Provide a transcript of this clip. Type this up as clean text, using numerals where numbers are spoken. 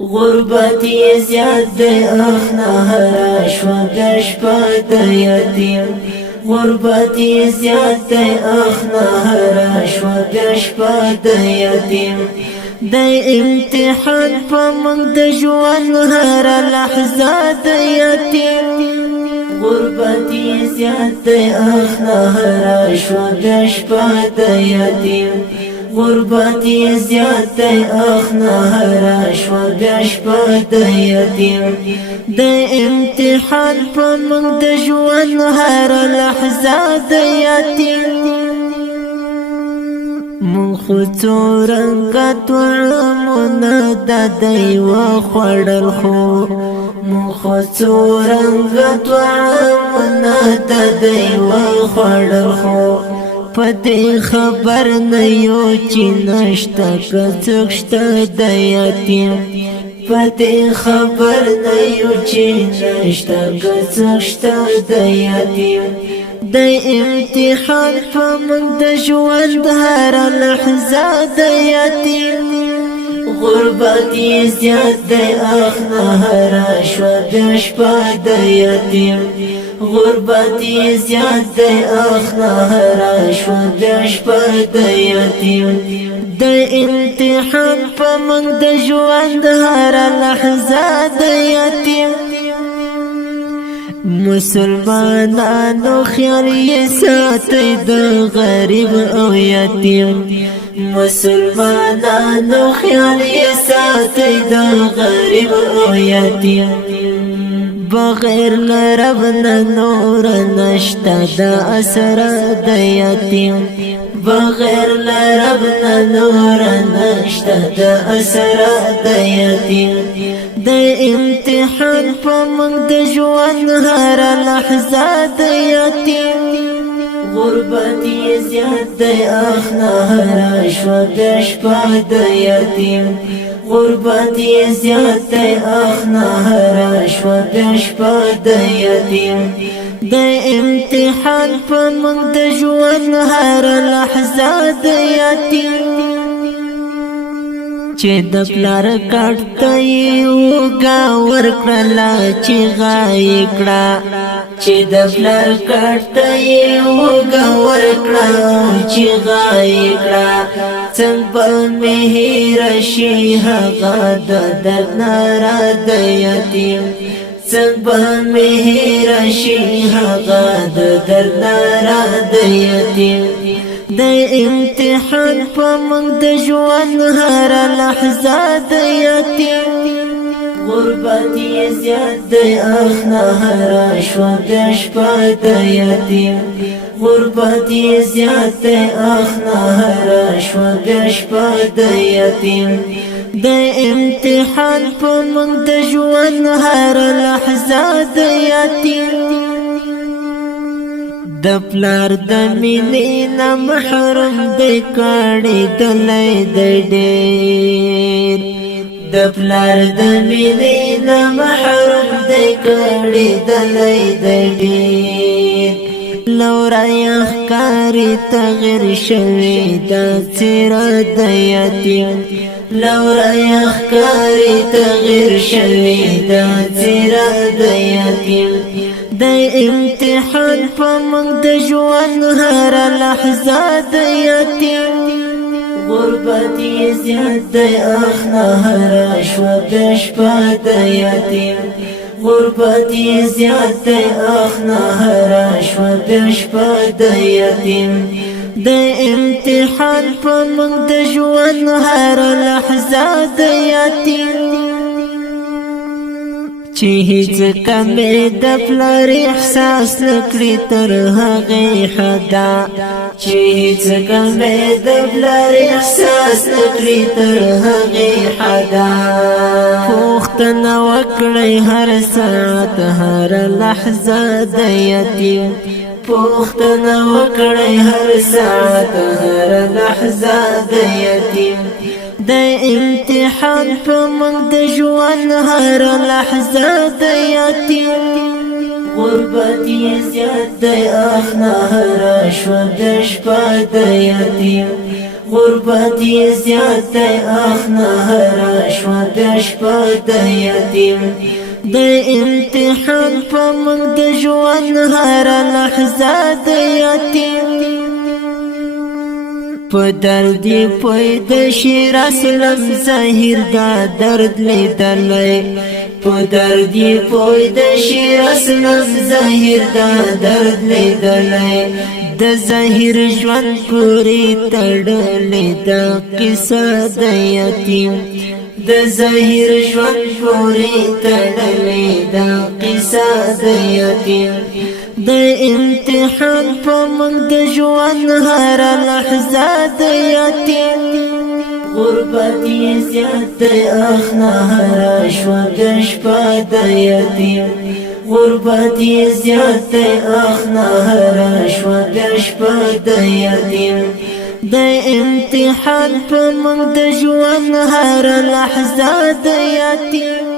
غربت یې زیات دی اخنا هره شوه د شپه د یتیم غربت یې زیات دی اخنا هره شوه د شپه د یتیم د امتحان په موږ د ژوند هره لحظه د یتیم غربت یې زیات دی اخنا هره شوه د شپه د یتیم غربت یې زیات دی اخنا هره شوه د شپه د یتیم د امتحان په موږ د ژوند هره لحظه د یتیم مونږ خو څو رنګه طعامونه د دی وخوړل خو مونږ خو څو رنګه طعامونه د دی وخوړل خو په دې خبر نه یو چې نشته که څوک شته د یتیم په دې خبر نه یو چې نشته که څوک شته د یتیم د امتحان په موږ د ژوند هره لحظه د یتیم غربت یې زیات دی اخنا هره شوه د شپه د یتیم غربت یې زیات دی اخنا هره شوه د شپه د یتیم د امتحان په موږ د ژوند هره لحظه د یتیم مسلمانانو خیال یې ساتئ د غریب او یتیم مسلمانانو خیال یې ساتئ د غریب او یتیم بغیر له رب نه نور نشته د اسره د یتیم بغیر له رب نه نور نشته د اسره د یتیم د امتحان په موږ د ژوند هره لحظه د یتیم غربت یې زیات دی اخنا هره شوه د شپه د یتیم غربت یې زیات دی اخنا هره شوه د شپه د یتیم د امتحان په موږ د ژوند هره لحظه د یتیم چې د پلار کټ ته یې اوږه ورکړله چیغه یې کړه چې د پلار کټ ته یې اوږه ورکړه چیغه یې کړه څنګه به مې هېره شي هغه د درد ناره د یتیم څنګه به مې هېره شي هغه د درد ناره د یتیم د امتحان په موږ د ژوند هره لحظه د یتیم غربت یې زیات دی اخنا هره شوه د شپه د یتیم غربت یې زیات دی اخنا هره شوه د شپه د یتیم د امتحان په موږ د ژوند هره لحظه د یتیم د پلار د مینې نه محروم دی کړېدلی دی ډېر د پلار د مینې نه محروم دی کړېدلی دی ډېر لوره یې ښکاري تغیر شوې دا څېره د یتیم لوره یې ښکاري تغیر شوې دا څېره د یتیم د امتحان په موږ د ژوند هره لحظه د یتیم غربت یې زیات دی اخنا هره شوه د شپه د یتیم غربت یې زیات دی اخنا هره شوه د شپه د یتیم د امتحان په موږ د ژوند هره لحظه د یتیم چې هیڅ کمې د پلار احساس نکړي تر هغې حده چې هیڅ کمې د پلار احساس نکړي تر هغې حده پوښتنه وکړئ هر ساعت هر لحظه د یتیم پوښتنه وکړئ هر ساعت هر لحظه د یتیم د امتحان په موږ د ژوند هره لحظه د یتیم غربت یې زیات دی اخنا هره شوه د شپه د یتیم غربت یې زیات دی اخ نه هره شوه بیا شپه د یتیم د امتحان په موږ د ژوند هره لحظه د یتیم په درد یې پوی د شیر اسلم ظاهر دا درد لیدلی په درد یې پوی د شیر اسلم ظاهر دا درد لیدلی د ظاهر ژوند پورې تړلې دا قصه د یتیم د ظاهر ژوند پورې تړلې دا قصه د یتیم د امتحان په موږ د ژوند هره لحظه د یتیم غربت یې زیات دی اخ نه هره شوه بیا شپه د یتیم غربت یې زیات دی اخ نه هره شوه بیا شپه د یتیم د امتحان په موږ د ژوند هره لحظه د یتیم